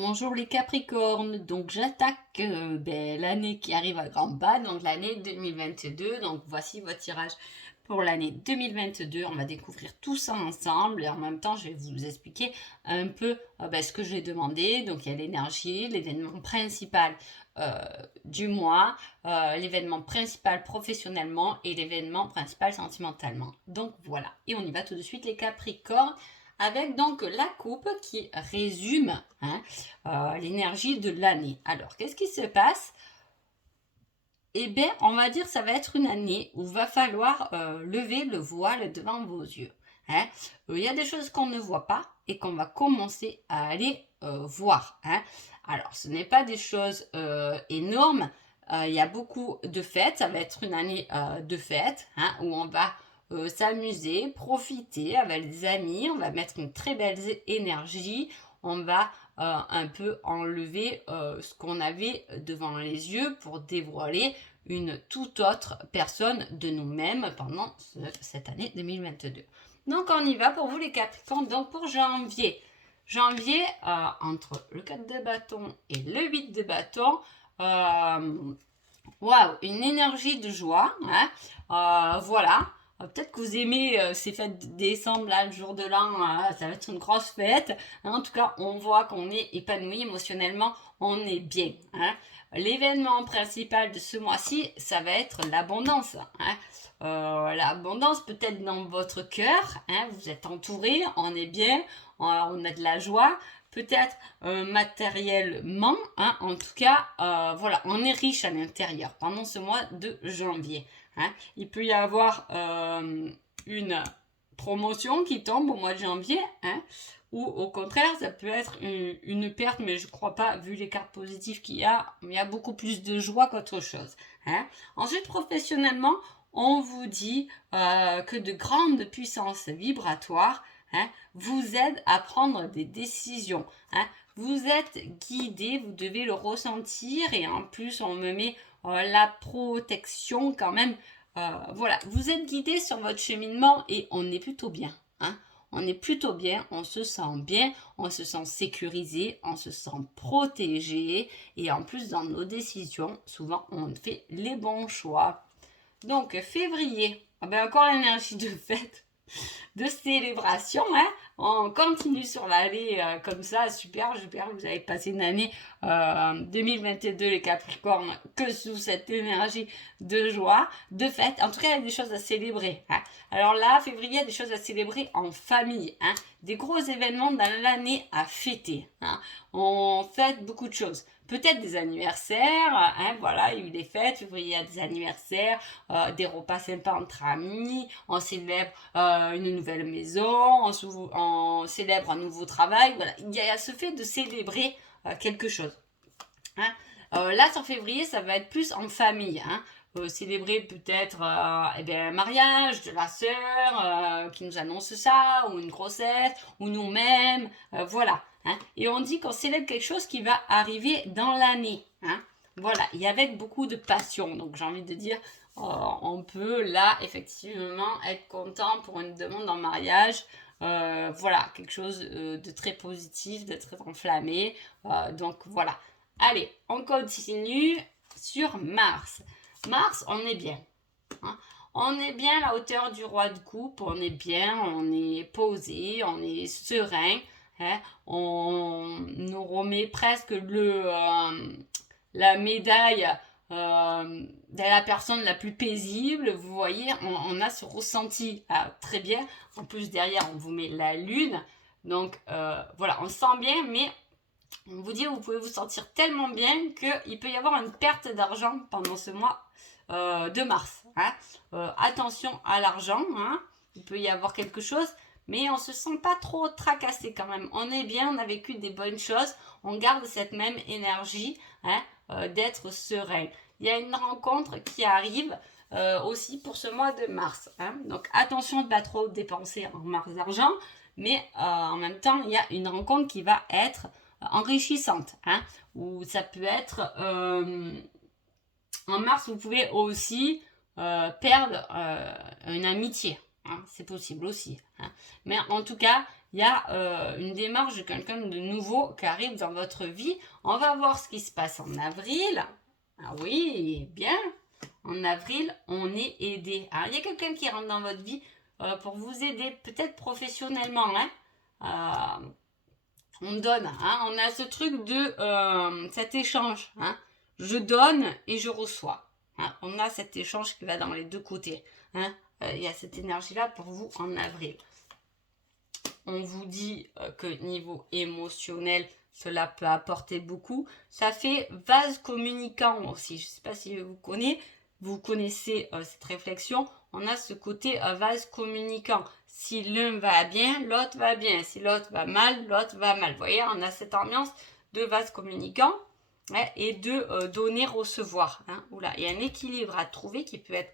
Bonjour les Capricornes, donc j'attaque l'année qui arrive à grands pas, donc l'année 2022, donc voici votre tirage pour l'année 2022, on va découvrir tout ça ensemble et en même temps je vais vous expliquer un peu ce que j'ai demandé, donc il y a l'énergie, l'événement principal euh, du mois, l'événement principal professionnellement et l'événement principal sentimentalement, donc voilà, et on y va tout de suite les Capricornes avec donc la coupe qui résume l'énergie de l'année. Alors, qu'est-ce qui se passe? Eh bien, on va dire que ça va être une année où il va falloir lever le voile devant vos yeux. Hein. Il y a des choses qu'on ne voit pas et qu'on va commencer à aller voir. Hein. Alors, ce n'est pas des choses énormes. Il y a beaucoup de fêtes. Ça va être une année de fêtes où on va s'amuser, profiter avec des amis. On va mettre une très belle énergie. On va un peu enlever ce qu'on avait devant les yeux pour dévoiler une toute autre personne de nous-mêmes pendant cette année 2022. Donc on y va pour vous les Capricornes. Donc pour janvier, entre le 4 de bâton et le 8 de bâton, waouh, une énergie de joie. Voilà. Peut-être que vous aimez ces fêtes de décembre, là, le jour de l'an, ça va être une grosse fête. En tout cas, on voit qu'on est épanoui émotionnellement, on est bien. L'événement principal de ce mois-ci, ça va être l'abondance. L'abondance peut-être dans votre cœur, vous êtes entouré, on est bien, on a de la joie. Peut-être matériellement, en tout cas, voilà, on est riche à l'intérieur pendant ce mois de janvier. Il peut y avoir une promotion qui tombe au mois de janvier, ou au contraire, ça peut être une perte, mais je ne crois pas, vu les cartes positives qu'il y a beaucoup plus de joie qu'autre chose. Ensuite, professionnellement, on vous dit que de grandes puissances vibratoires vous aident à prendre des décisions. Vous êtes guidé, vous devez le ressentir et en plus on me met la protection quand même. Voilà, vous êtes guidé sur votre cheminement et on est plutôt bien. On est plutôt bien, on se sent bien, on se sent sécurisé, on se sent protégé et en plus dans nos décisions, souvent on fait les bons choix. Donc février, encore l'énergie de fête, de célébration. On continue sur l'année comme ça, super, super. Vous avez passé une année 2022 les Capricornes que sous cette énergie de joie, de fête. En tout cas, il y a des choses à célébrer. Alors là, février, il y a des choses à célébrer en famille. Des gros événements dans l'année à fêter. On fête beaucoup de choses. Peut-être des anniversaires, voilà, il y a eu des fêtes, février, il y a des anniversaires, des repas sympas entre amis, on célèbre une nouvelle maison, on célèbre un nouveau travail, voilà, il y a ce fait de célébrer quelque chose. Là, sur février, ça va être plus en famille, célébrer peut-être un mariage de la sœur qui nous annonce ça, ou une grossesse, ou nous-mêmes, voilà. Et on dit qu'on célèbre quelque chose qui va arriver dans l'année. Voilà, et avec beaucoup de passion. Donc j'ai envie de dire, on peut là effectivement être content pour une demande en mariage. Voilà, quelque chose de très positif, de très enflammé. Donc voilà. Allez, on continue sur Mars. Mars, on est bien. On est bien à la hauteur du roi de coupe, on est bien, on est posé, on est serein. On nous remet presque la médaille de la personne la plus paisible. Vous voyez, on a ce ressenti très bien. En plus, derrière, on vous met la lune. Donc, voilà, on se sent bien, mais on vous dit que vous pouvez vous sentir tellement bien qu'il peut y avoir une perte d'argent pendant ce mois de mars. Attention à l'argent, il peut y avoir quelque chose, mais on ne se sent pas trop tracassé quand même. On est bien, on a vécu des bonnes choses, on garde cette même énergie d'être serein. Il y a une rencontre qui arrive aussi pour ce mois de mars. Donc attention de ne pas trop dépenser en mars d'argent, mais en même temps, il y a une rencontre qui va être enrichissante, ou ça peut être en mars, vous pouvez aussi perdre une amitié, c'est possible aussi, mais en tout cas, il y a une démarche de quelqu'un de nouveau qui arrive dans votre vie. On va voir ce qui se passe en avril. Ah oui, bien. En avril, on est aidé. Alors, il y a quelqu'un qui rentre dans votre vie pour vous aider, peut-être professionnellement. Hein. On donne. Hein. On a ce truc de cet échange. Hein. Je donne et je reçois. Hein. On a cet échange qui va dans les deux côtés. Hein. Il y a cette énergie-là pour vous en avril. On vous dit que niveau émotionnel, cela peut apporter beaucoup. Ça fait vase communicant aussi. Je ne sais pas si vous connaissez cette réflexion. On a ce côté vase communicant. Si l'un va bien, l'autre va bien. Si l'autre va mal, l'autre va mal. Vous voyez, on a cette ambiance de vase communicant et de donner-recevoir. Hein. Oula, il y a un équilibre à trouver qui peut être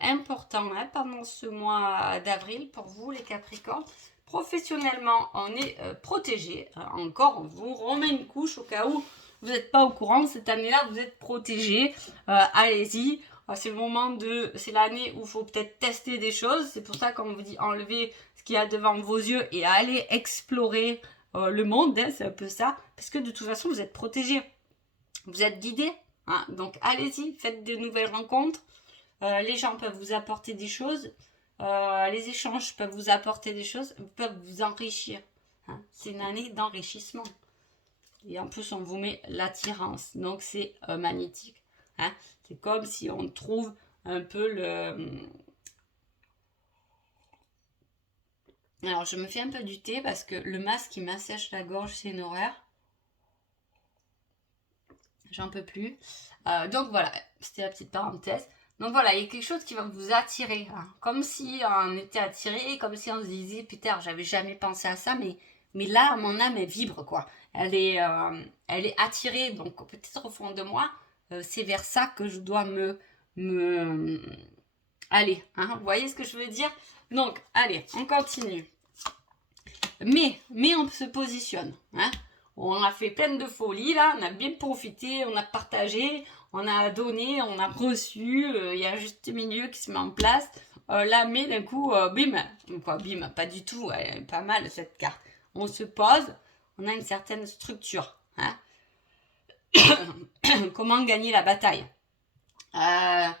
important pendant ce mois d'avril pour vous, les Capricornes. Professionnellement, on est protégé. Encore, on vous remet une couche au cas où vous n'êtes pas au courant. Cette année-là, vous êtes protégé. Allez-y. C'est le moment c'est l'année où il faut peut-être tester des choses. C'est pour ça qu'on vous dit enlevez ce qu'il y a devant vos yeux et allez explorer le monde. Hein, c'est un peu ça. Parce que de toute façon, vous êtes protégé. Vous êtes guidé. Hein, donc allez-y, faites de nouvelles rencontres. Les gens peuvent vous apporter des choses. Les échanges peuvent vous apporter des choses, peuvent vous enrichir. Hein. C'est une année d'enrichissement. Et en plus, on vous met l'attirance. Donc, c'est magnétique. Hein. C'est comme si on trouve un peu le... Alors, je me fais un peu du thé parce que le masque qui m'assèche la gorge, c'est une horreur. J'en peux plus. Donc, voilà. C'était la petite parenthèse. Donc voilà, il y a quelque chose qui va vous attirer. Hein. Comme si on était attiré, comme si on se disait, putain, j'avais jamais pensé à ça, mais là, mon âme, elle vibre, quoi. Elle est attirée, donc peut-être au fond de moi, c'est vers ça que je dois me aller. Hein. Vous voyez ce que je veux dire? Donc, allez, on continue. Mais on se positionne. Hein. On a fait plein de folies, là, on a bien profité, on a partagé, on a donné, on a reçu, il y a un juste milieu qui se met en place. Là, mais d'un coup, bim, quoi, bim, pas du tout, elle est pas mal cette carte. On se pose, on a une certaine structure. Hein. Comment gagner la bataille? Ça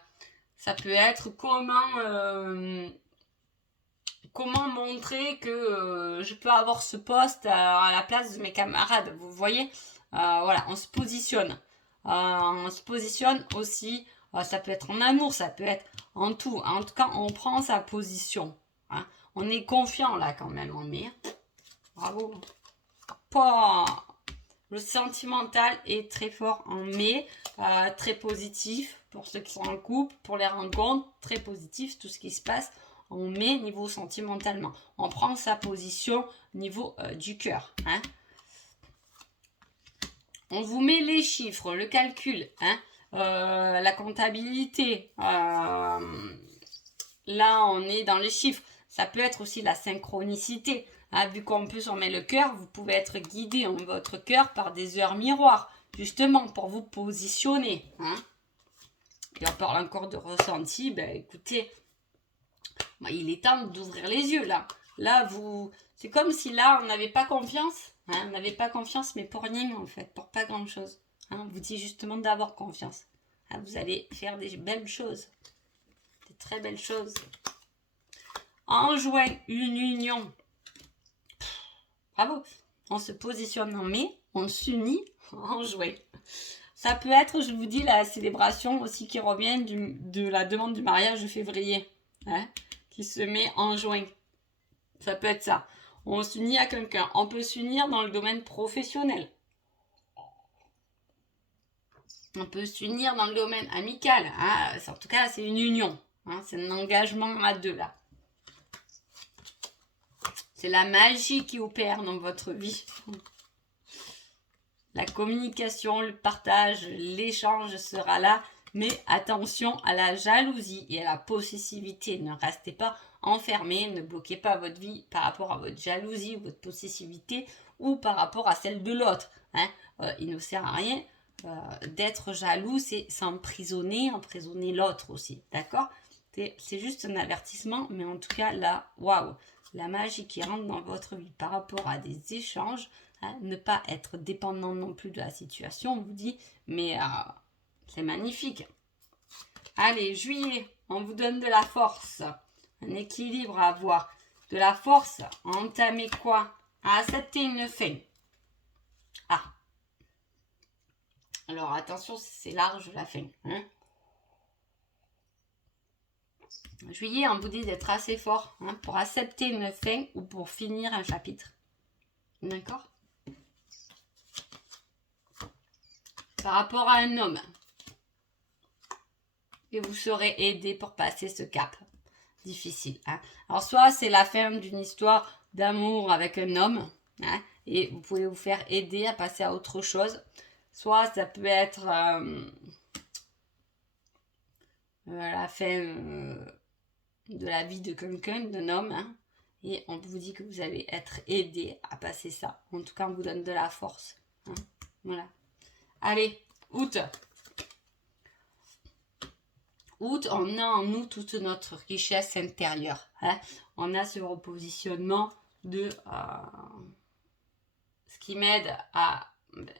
peut être comment montrer que je peux avoir ce poste à la place de mes camarades. Vous voyez, voilà, on se positionne. On se positionne aussi, ça peut être en amour, ça peut être en tout. En tout cas, on prend sa position. Hein. On est confiant là quand même, on met. Bravo. Pas... Le sentimental est très fort en mai, très positif pour ceux qui sont en couple, pour les rencontres, très positif, tout ce qui se passe. On met niveau sentimentalement. On prend sa position niveau du cœur. Hein. On vous met les chiffres, le calcul, hein, la comptabilité. Là, on est dans les chiffres. Ça peut être aussi la synchronicité. Hein, vu qu'en plus on met le cœur, vous pouvez être guidé en votre cœur par des heures miroirs. Justement, pour vous positionner. Hein. Et on parle encore de ressenti. Ben écoutez... Il est temps d'ouvrir les yeux là. Là, c'est comme si là, on n'avait pas confiance. Hein, on n'avait pas confiance, mais pour rien en fait, pour pas grand chose. Hein, on vous dit justement d'avoir confiance. Hein, vous allez faire des belles choses. Des très belles choses. En juin, une union. Bravo. On se positionne en mai, on s'unit en juin. Ça peut être, je vous dis, la célébration aussi qui revient de la demande du mariage de février. Hein, qui se met en juin. Ça peut être ça. On s'unit à quelqu'un. On peut s'unir dans le domaine professionnel. On peut s'unir dans le domaine amical. Hein. En tout cas, c'est une union. Hein. C'est un engagement à deux, là. C'est la magie qui opère dans votre vie. La communication, le partage, l'échange sera là. Mais attention à la jalousie et à la possessivité. Ne restez pas enfermés, ne bloquez pas votre vie par rapport à votre jalousie, votre possessivité ou par rapport à celle de l'autre. Hein. Il ne sert à rien d'être jaloux, c'est emprisonner l'autre aussi. D'accord? C'est juste un avertissement, mais en tout cas là, waouh, la magie qui rentre dans votre vie par rapport à des échanges, hein, ne pas être dépendant non plus de la situation, on vous dit, mais c'est magnifique. Allez, juillet, on vous donne de la force, un équilibre à avoir, de la force à entamer quoi? À accepter une fin. Ah, alors attention, c'est large la fin. Hein. Juillet, on vous dit d'être assez fort hein, pour accepter une fin ou pour finir un chapitre. D'accord? Par rapport à un homme. Et vous serez aidé pour passer ce cap difficile. Hein. Alors, soit c'est la fin d'une histoire d'amour avec un homme, hein, et vous pouvez vous faire aider à passer à autre chose. Soit ça peut être la fin de la vie de quelqu'un, d'un homme, hein, et on vous dit que vous allez être aidé à passer ça. En tout cas, on vous donne de la force. Hein. Voilà. Allez, août. Août, on a en nous toute notre richesse intérieure. Hein. On a ce repositionnement de ce qui m'aide à,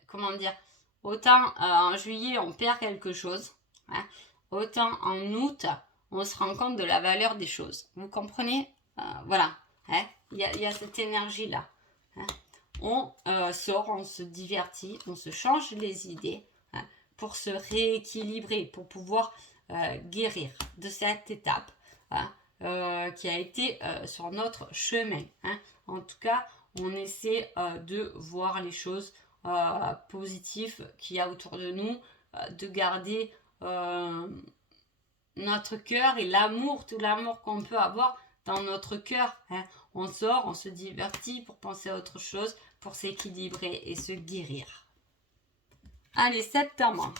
comment dire, autant en juillet on perd quelque chose, hein, autant en août on se rend compte de la valeur des choses. Vous comprenez? Voilà, hein, il y a cette énergie-là. Hein. On sort, on se divertit, on se change les idées hein, pour se rééquilibrer, pour pouvoir guérir de cette étape hein, qui a été sur notre chemin. Hein. En tout cas, on essaie de voir les choses positives qu'il y a autour de nous, de garder notre cœur et l'amour, tout l'amour qu'on peut avoir dans notre cœur. Hein. On sort, on se divertit pour penser à autre chose, pour s'équilibrer et se guérir. Allez, septembre.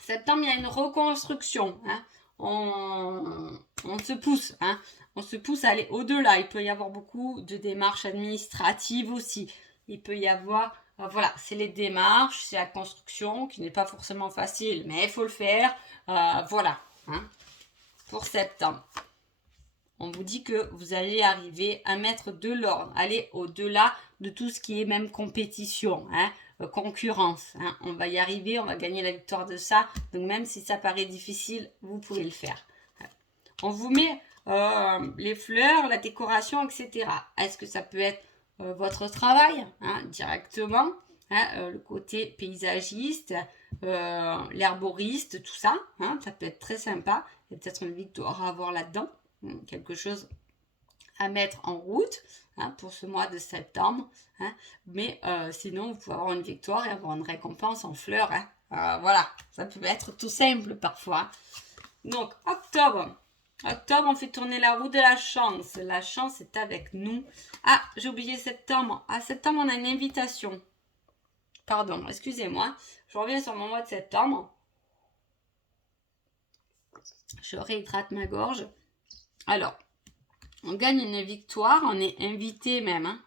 Septembre, il y a une reconstruction. Hein. On se pousse. Hein. On se pousse à aller au-delà. Il peut y avoir beaucoup de démarches administratives aussi. Il peut y avoir, voilà, c'est les démarches, c'est la construction qui n'est pas forcément facile, mais il faut le faire. Voilà, hein, pour septembre. On vous dit que vous allez arriver à mettre de l'ordre, aller au-delà de tout ce qui est même compétition, hein, concurrence. Hein. On va y arriver, on va gagner la victoire de ça. Donc même si ça paraît difficile, vous pouvez le faire. On vous met les fleurs, la décoration, etc. Est-ce que ça peut être votre travail hein, directement, hein, le côté paysagiste, l'herboriste, tout ça. Hein, ça peut être très sympa. Il y a peut-être une victoire à avoir là-dedans. Quelque chose à mettre en route hein, pour ce mois de septembre. Hein, mais sinon, vous pouvez avoir une victoire et avoir une récompense en fleurs. Hein. Voilà, ça peut être tout simple parfois. Donc, octobre. Octobre, on fait tourner la roue de la chance. La chance est avec nous. Ah, j'ai oublié septembre. À septembre, on a une invitation. Pardon, excusez-moi. Je reviens sur mon mois de septembre. Je réhydrate ma gorge. Alors, on gagne une victoire. On est invité même. Hein.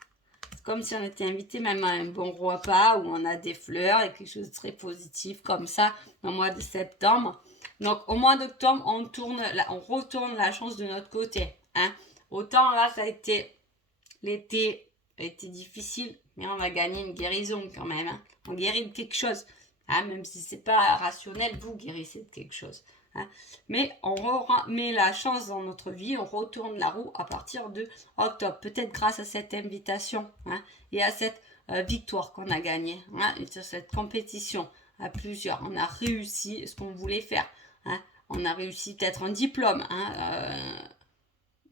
C'est comme si on était invité même à un bon repas où on a des fleurs et quelque chose de très positif comme ça au mois de septembre. Donc, au mois d'octobre, on retourne la chance de notre côté. Hein. Autant là, ça a été l'été a été difficile, mais on va gagner une guérison quand même. Hein. On guérit de quelque chose. Hein. Même si c'est pas rationnel, vous guérissez de quelque chose. Hein. Mais on met la chance dans notre vie, on retourne la roue à partir de octobre. Peut-être grâce à cette invitation hein, et à cette victoire qu'on a gagnée. Hein, et sur cette compétition à plusieurs. On a réussi ce qu'on voulait faire. Hein. On a réussi peut-être un diplôme. Hein,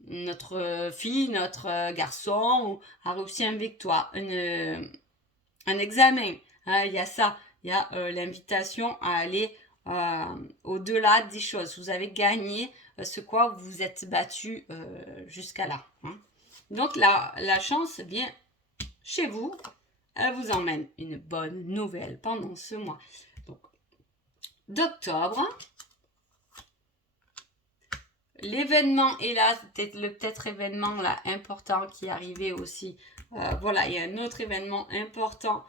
notre fille, notre garçon a réussi une victoire, un examen. Hein, il y a ça. Il y a l'invitation à aller au-delà des choses. Vous avez gagné ce quoi vous vous êtes battu jusqu'à là. Hein. Donc la chance vient chez vous. Elle vous emmène une bonne nouvelle pendant ce mois d'octobre. L'événement est là, peut-être le événement là important qui est arrivé aussi. Voilà, il y a un autre événement important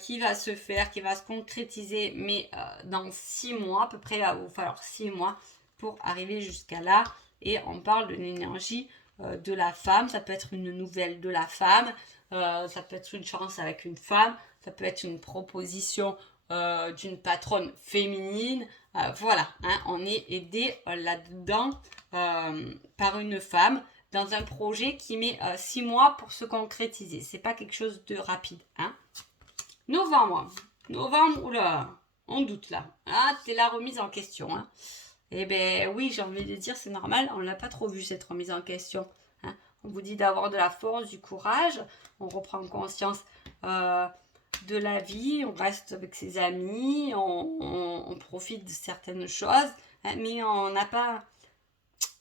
qui va se faire, qui va se concrétiser, mais dans 6 mois, à peu près, il va vous falloir 6 mois pour arriver jusqu'à là. Et on parle d'une énergie de la femme, ça peut être une nouvelle de la femme, ça peut être une chance avec une femme, ça peut être une proposition d'une patronne féminine. Voilà, hein, on est aidé là-dedans par une femme dans un projet qui met 6 mois pour se concrétiser. C'est pas quelque chose de rapide. Hein. Novembre, oula, on doute là. Ah, c'est la remise en question. Hein. Eh ben oui, j'ai envie de dire, c'est normal, on l'a pas trop vu cette remise en question. Hein. On vous dit d'avoir de la force, du courage, on reprend conscience de la vie, on reste avec ses amis, on profite de certaines choses, hein, mais on n'a pas...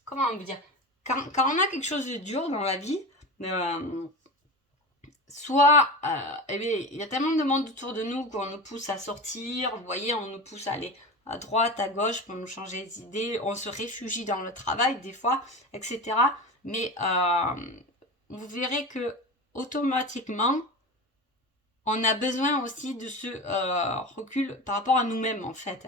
Comment on veut dire quand on a quelque chose de dur dans la vie, soit, eh bien, il y a tellement de monde autour de nous qu'on nous pousse à sortir, vous voyez, on nous pousse à aller à droite, à gauche pour nous changer les idées, on se réfugie dans le travail des fois, etc. Mais vous verrez que automatiquement, on a besoin aussi de ce recul par rapport à nous-mêmes en fait.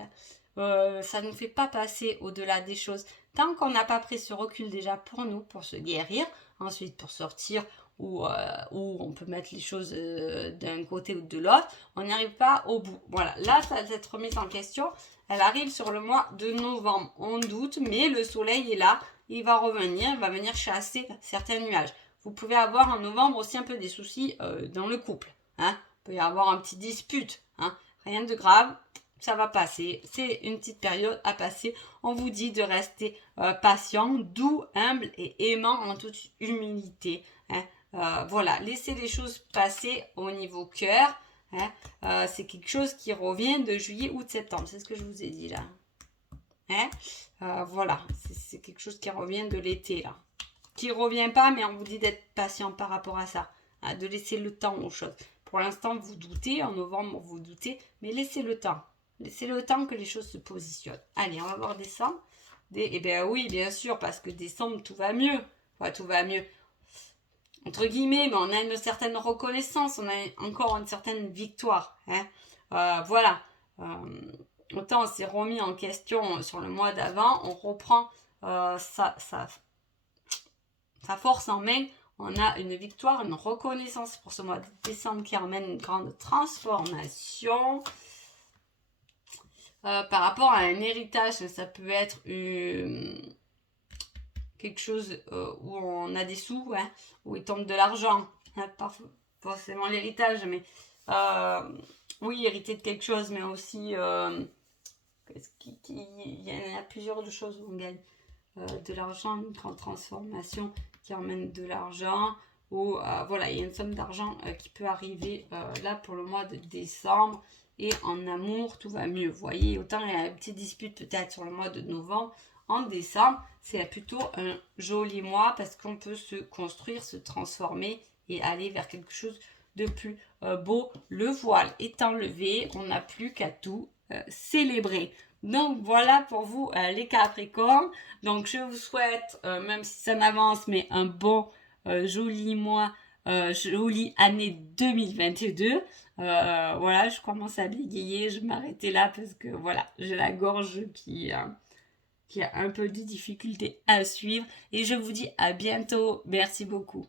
Ça ne nous fait pas passer au-delà des choses. Tant qu'on n'a pas pris ce recul déjà pour nous, pour se guérir, ensuite pour sortir où on peut mettre les choses d'un côté ou de l'autre, on n'y arrive pas au bout. Voilà, là, cette remise en question, elle arrive sur le mois de novembre. On doute, mais le soleil est là, il va revenir, il va venir chasser certains nuages. Vous pouvez avoir en novembre aussi un peu des soucis dans le couple. Hein. Il peut y avoir un petit dispute. Hein. Rien de grave, ça va passer. C'est une petite période à passer. On vous dit de rester patient, doux, humble et aimant en toute humilité. Hein. Voilà, laissez les choses passer au niveau cœur. Hein. C'est quelque chose qui revient de juillet, août, septembre. C'est ce que je vous ai dit là. Hein. Voilà, c'est quelque chose qui revient de l'été là. Qui revient pas, mais on vous dit d'être patient par rapport à ça. Hein, de laisser le temps aux choses. Pour l'instant, vous doutez. En novembre, vous doutez. Mais laissez le temps. Laissez le temps que les choses se positionnent. Allez, on va voir décembre. Eh bien oui, bien sûr, parce que décembre, tout va mieux. Enfin, tout va mieux. Entre guillemets, mais on a une certaine reconnaissance. On a encore une certaine victoire. Hein. Voilà. Autant on s'est remis en question sur le mois d'avant. On reprend sa force en main. On a une victoire, une reconnaissance pour ce mois de décembre qui amène une grande transformation. Par rapport à un héritage, ça peut être quelque chose où on a des sous, hein, où il tombe de l'argent. Hein, pas forcément l'héritage, mais oui, hériter de quelque chose, mais aussi il y a plusieurs de choses où on gagne de l'argent, une grande transformation qui emmène de l'argent. Ou voilà, il y a une somme d'argent qui peut arriver là pour le mois de décembre. Et en amour, tout va mieux. Vous voyez, autant il y a une petite dispute peut-être sur le mois de novembre. En décembre, c'est plutôt un joli mois parce qu'on peut se construire, se transformer et aller vers quelque chose de plus beau. Le voile est enlevé, on n'a plus qu'à tout célébrer. Donc voilà pour vous les Capricornes. Donc je vous souhaite, même si ça n'avance, mais un bon joli mois, jolie année 2022. Voilà, je commence à bégayer, je m'arrêtais là parce que voilà, j'ai la gorge qui a un peu de difficulté à suivre. Et je vous dis à bientôt. Merci beaucoup.